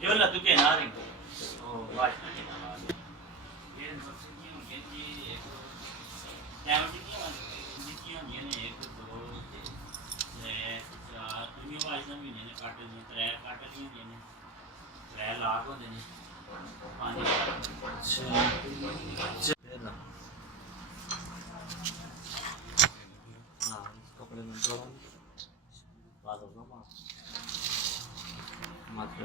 Yo la tuque nada en watch नहीं ना ये सबसे क्यों ये एक टाइम की ये ने एक दो चार तुम्हें वाच ना भी ने काटे ने त्रै काटे नहीं ने त्रै लाख होते ने पांच अच्छा ना हाँ कपड़े में तो बात होगा मतलब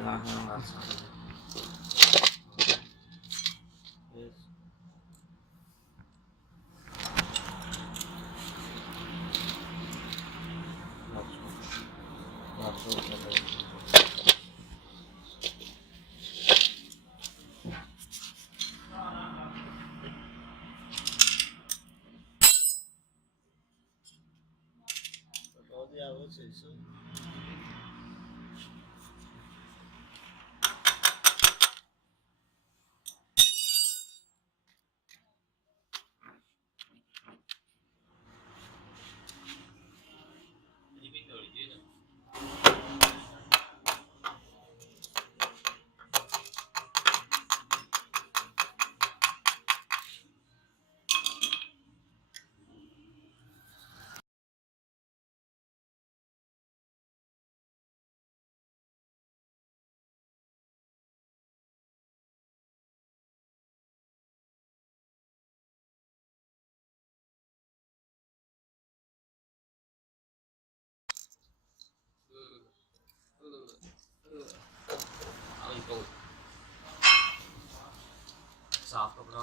साफ कपड़ा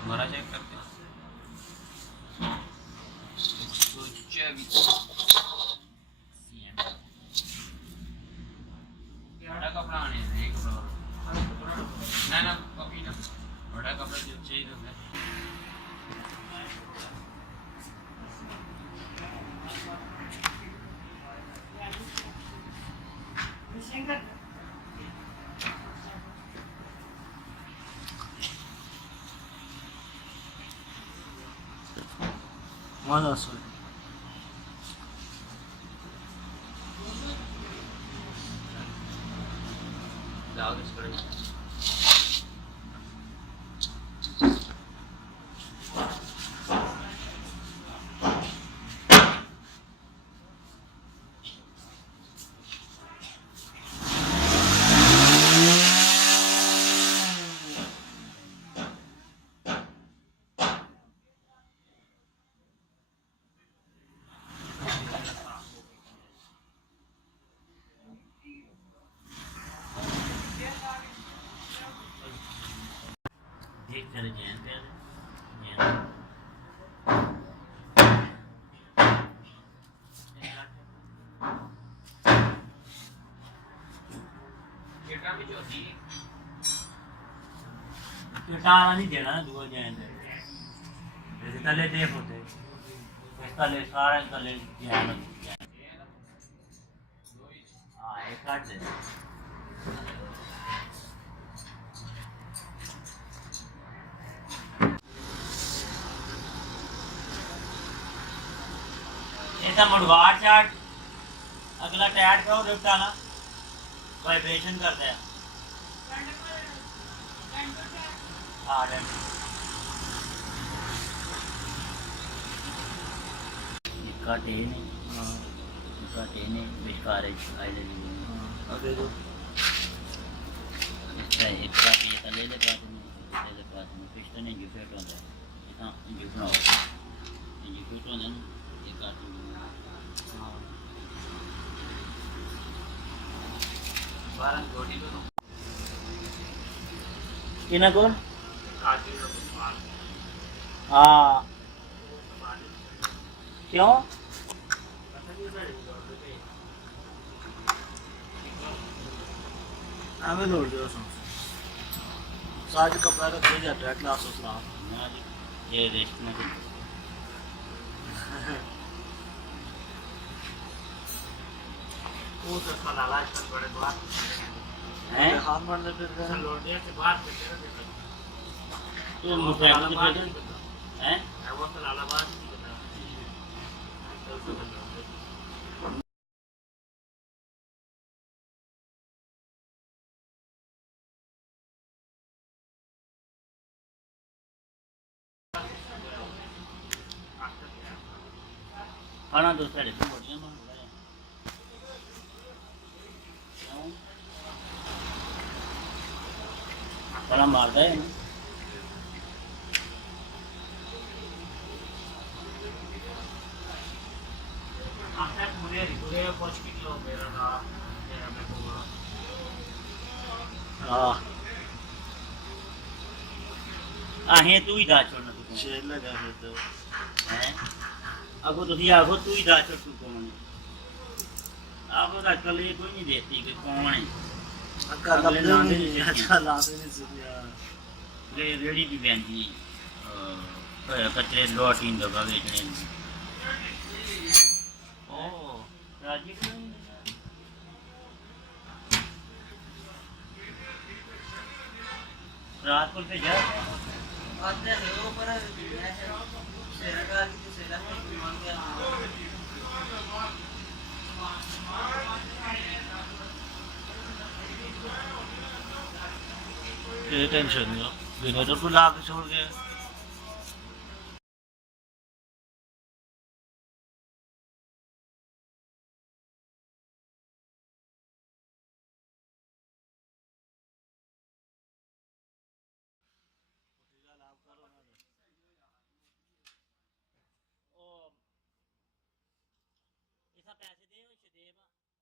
हमारा चेक करते हैं 124 बड़ा कपड़ा आने हैं एक कपड़ा ना ना कॉपी ना बड़ा कपड़ा जो चाहिए तो है मजा सो दाग इस पर देख कर जैन पे केटा भी जो थी टाला नहीं देना ना दुआ जैन दे जैसे तले देख होते इस तले सारे तले जैन हाँ एक काट दे ऐसा मुड़वार चार्ट अगला टायर का और रिफ्ट आना वाइब्रेशन करता है हाँ इसका टेन है इसका टेन है विस्कार है आई ले अबे तो इसका ये तले ले पास में पिस्टन है जुफेट होता है इतना जुफना हो जुफेट होता है ये काट बारह गोटी लो किना को हाँ क्यों हमें लोड दो साज कपड़ा का दे जाता है क्लास उसका ये रेस्ट में वो तो साला लाजपत बड़े बात हैं हाथ मारने फिर गए लोडिया से बात करते हैं तो मुसलमान के फिर हैं वो तो लाला बात की बता तो उसको बता खाना तो साढ़े तो बढ़िया बन रहा है बड़ा मारता है ना आता मुझे मुझे पहुंच के लो मेरा नाम मेरा मैं को हाँ आहे तू ही दा छोड़ना तू शेर लगा फिर तो हैं अगो तो ही आगो तू ही दा छोड़ तू कौन है आगो दा कल ये कोई नहीं देती कि कौन है अक्का अगले नाम लपदे भी नहीं नहीं अक्का लाते नहीं सुनिया ले रेडी भी बैंडी कचरे लोटी दबा बेचने ओ राजी को नहीं रात को पे जा आते हैं वो पर सेरा की सेरा में मान गया ये टेंशन नहीं हो बिना तो ला के छोड़ गया ऐसा पैसे दे शदेब छोटे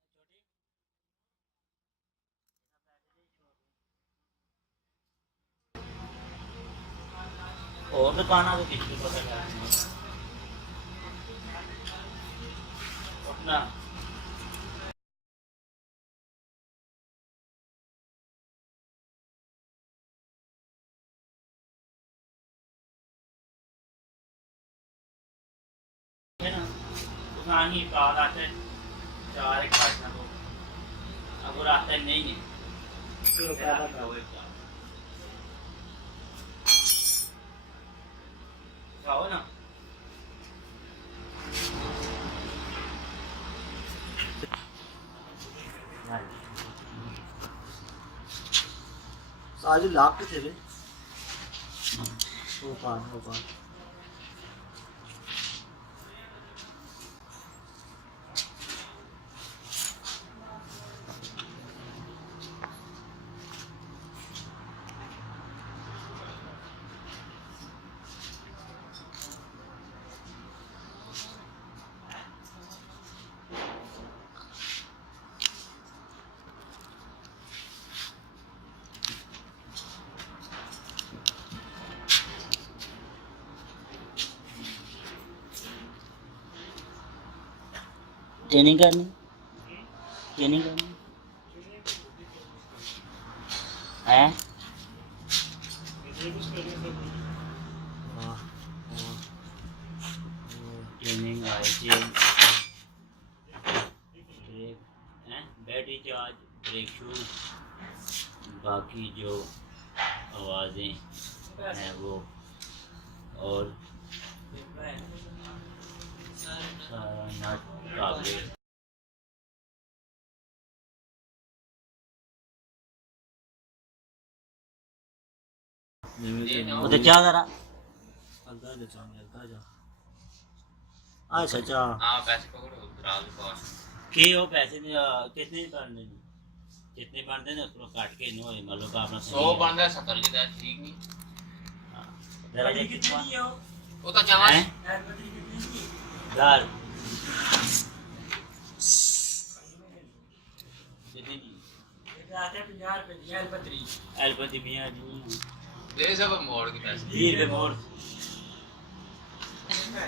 और दुकाना को किसी को पता नहीं अपना है ना दुकान ही पार आते चार एक घाटना को अब वो रास्ता नहीं है तो पैदा कर खाओ ना आज लाख के थे रे वो पान ट्रेनिंग करनी है training break battery charge break shoes बाकी जो आवाज़ें हैं वो और सारा नट काबले वो तो क्या करा अंदर ले जा आ सचा हाँ पैसे पकड़ो रात पास कि वो पैसे कितने बनते हैं जितने बनते हैं उसको काट के नो मान लो का अपना 100 बंदा 70 की दाल ठीक नहीं जरा जा कितना वो तो चावल हैं दाल कितने की आते 50 रुपए दिया पत्री एलपति भी है दे सब मोड़ के पैसे 20 रुपए मोड़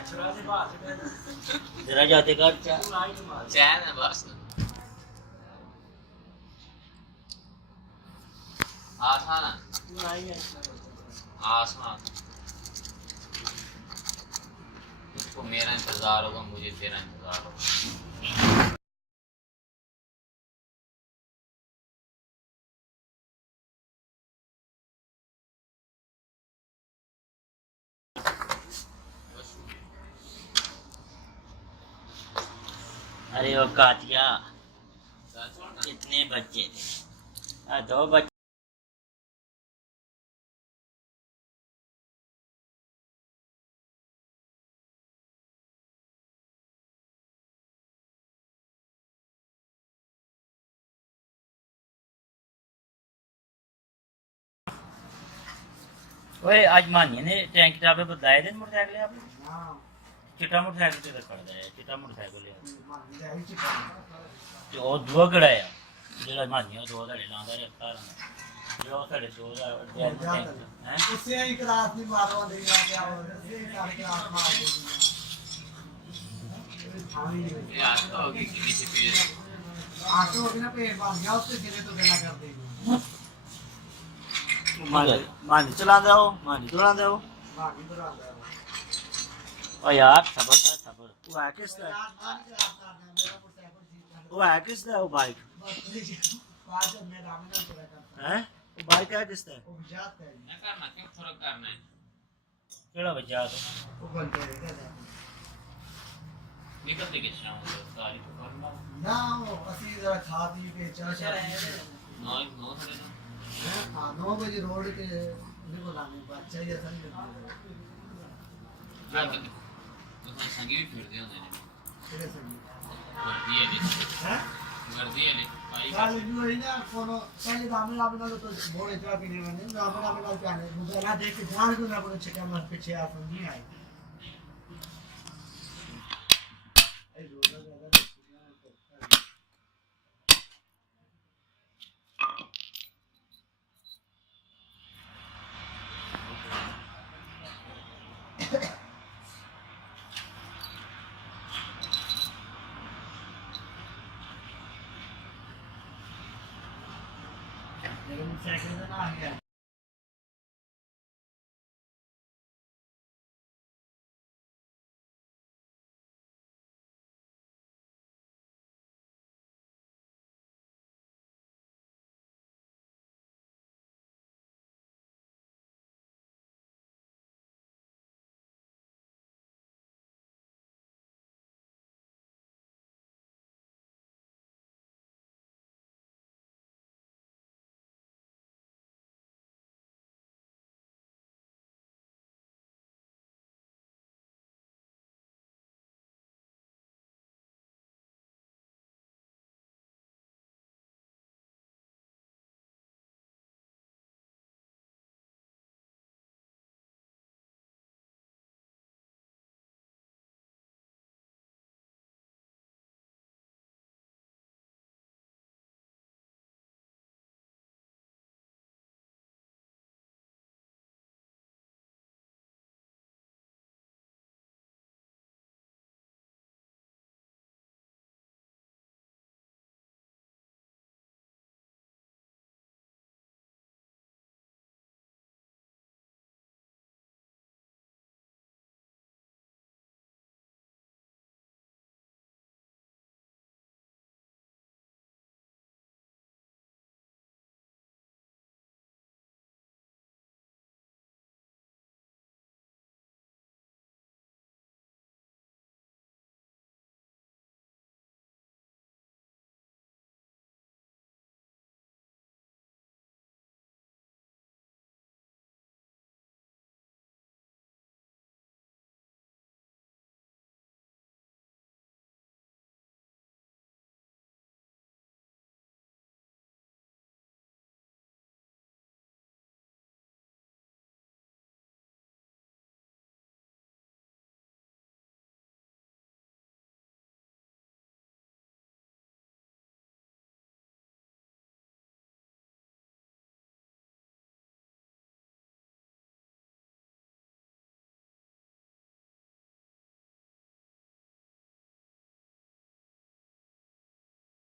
छोरा से बात जरा जाते कर चा चैन है बस आसान है आसान तुझको मेरा इंतजार होगा मुझे तेरा इंतजार होगा अरे वो कातिया साथ छोड़ना कितने बच्चे थे? दो बच्चे। ओए आज मानिए ने टैंक किताबें बताए थे मोटरसाइकिल आप चिट्टा मोटरसाइकिल ते खड़ा है चिट्टा मोटरसाइकिल जो दो गड़ा है जेड़ा मानिए दो धड़े लांदा रहता है जो धड़े दो हैं उससे ही क्लास नहीं मारो देगा क्या हो सारे क्लास मार देगी ये आज तो होगी कि किसी पे आटो होगी ना पेट बांध गया उससे गिरे तो गला कर देगी मानी चला दो मानी चला दो मानी चला दो ओ यार सबर कर सबर वो है किसका वो है किसका वो बाइक हैं वो बाइक है किसका वो जाता है ना करना क्यों फर्क करना है केड़ा बच्चा तो वो बनते हैं निकलते किस नाम से गाड़ी तो करना ना वो असली जरा खा पी के अच्छा चल रहेगा नौ नौ थोड़े ना हाँ 9 बजे रोड के उन्हें बुलाने बच्चा ही ऐसा नहीं करता क्या करते तो हम संगी भी फिर दे होने तेरे संग गर्दी है ले हैं गर्दी है ले भाई कल भी वही ना कोनो पहले दामन आपने तो बोले तो पीने मैंने दामन आपने क्या है मुझे ना देख के ध्यान को ना बोले चिकन मत पीछे आप नहीं आए ए रोड ज्यादा लेकिन साइकिल से ना आ गया